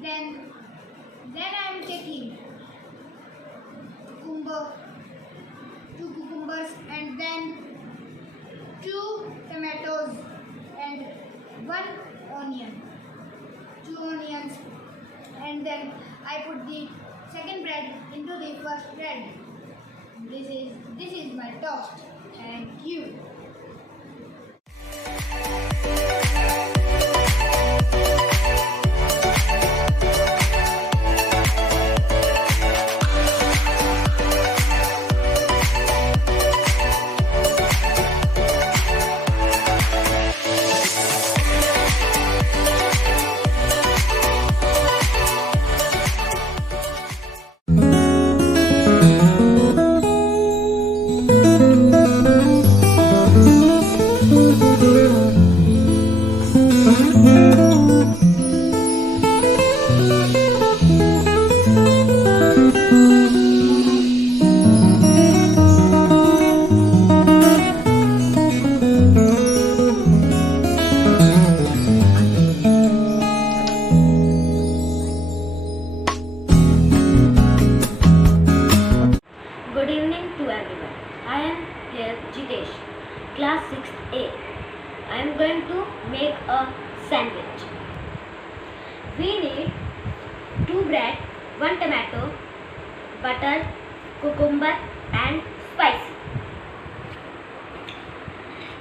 Then I am taking cucumber, 2 cucumbers, and then 2 tomatoes and 1 onion, 2 onions, and then I put the second bread into the first bread. This is my toast. Thank you. Good evening to everyone. I am here Jitesh, class 6A. I am going to make a sandwich. We need 2 bread, 1 tomato, butter, cucumber and spicy.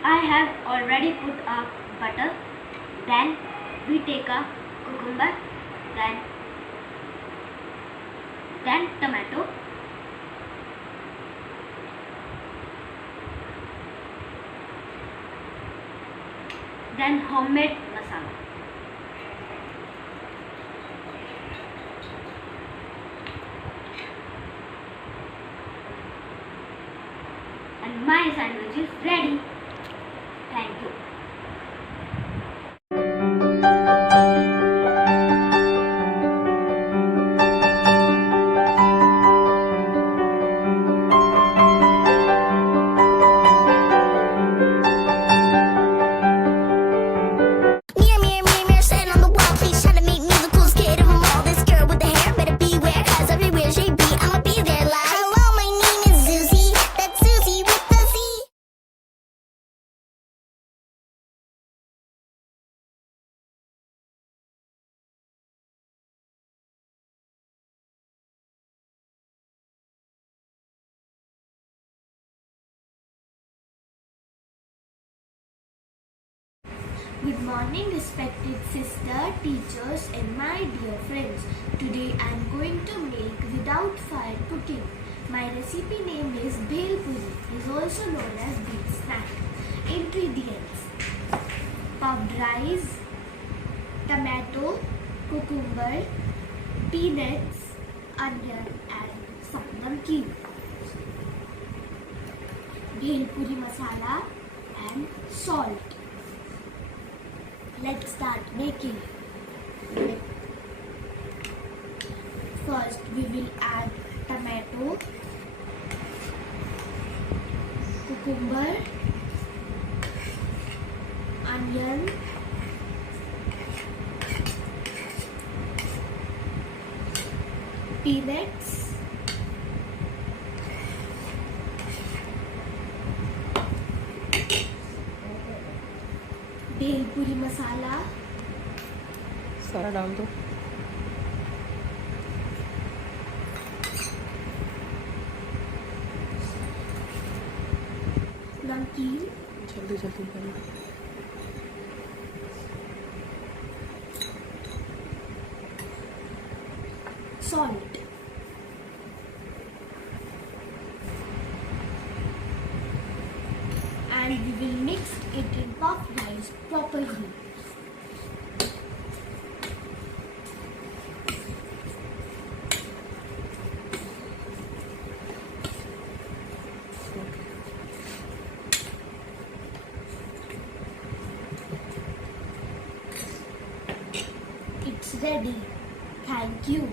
I have already put a butter, then we take a cucumber, then tomato, then homemade masala. And my sandwich is ready. Thank you. Good morning, respected sister, teachers and my dear friends. Today I am going to make without fire cooking. My recipe name is Bhel Puri. It is also known as beef snack. Ingredients: puffed rice, tomato, cucumber, peanuts, onion and some namkeen. Bhel Puri masala and salt. Let's start making. First we will add tomato, cucumber, onion, peanuts, bhelpuri मसाला सारा डाल दो। नमकीन, जल्दी जल्दी करो। salt, and we will mix it in puffed rice properly. It's ready. Thank you.